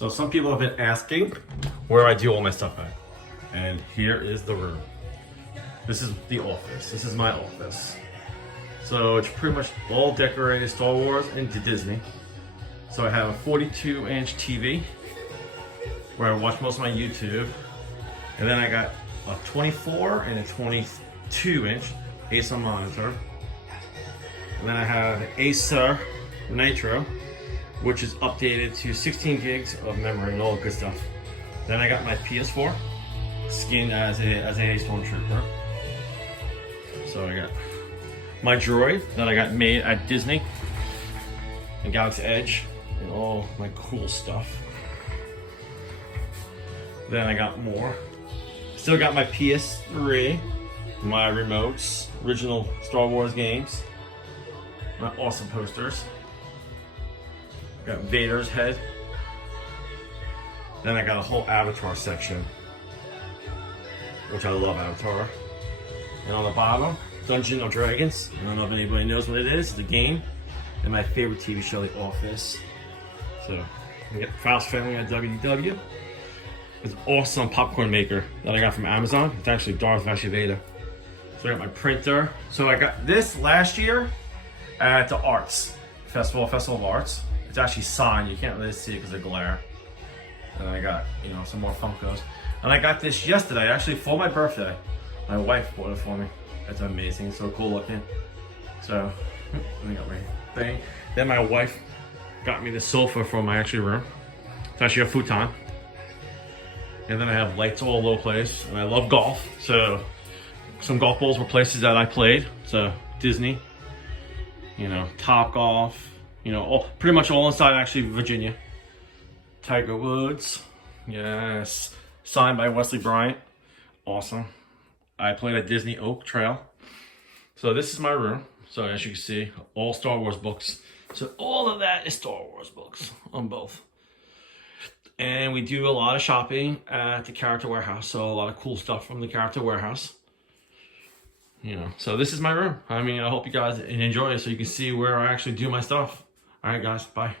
So some people have been asking where I do all my stuff at. And here is the room. This is the office. This is my office. So it's pretty much all decorated Star Wars and Disney. So I have a 42-inch TV where I watch most of my YouTube. And then I got a 24 and a 22-inch Acer monitor. And then I have Acer Nitro, which is updated to 16 gigs of memory and all the good stuff. Then I got my PS4, skinned as a Stormtrooper. So I got my droid that I got made at Disney and Galaxy Edge and all my cool stuff. Then I got more. Still got my PS3, my remotes, original Star Wars games, my awesome posters. Got Vader's head. Then I got a whole Avatar section, which I love Avatar. And on the bottom, Dungeons and Dragons. I don't know if anybody knows what it is. It's a game. And my favorite TV show, The Office. So, I got Fast Family at WDW. It's an awesome popcorn maker that I got from Amazon. It's actually Darth Vader. So I got my printer. So I got this last year at the Arts Festival of Arts. It's actually signed. You can't really see it because of glare. And I got, some more Funkos. And I got this yesterday, actually for my birthday. My wife bought it for me. It's amazing. It's so cool looking. So, let me get my thing. Then my wife got me the sofa for my actual room. It's actually a futon. And then I have lights all over the place. And I love golf. So, some golf balls were places that I played. So, Disney, Top Golf. Pretty much all inside actually Virginia. Tiger Woods, yes. Signed by Wesley Bryant, awesome. I played at Disney Oak Trail. So this is my room. So as you can see, all Star Wars books. So all of that is Star Wars books on both. And we do a lot of shopping at the Character Warehouse. So a lot of cool stuff from the Character Warehouse. So this is my room. I hope you guys enjoy it so you can see where I actually do my stuff. All right, guys, bye.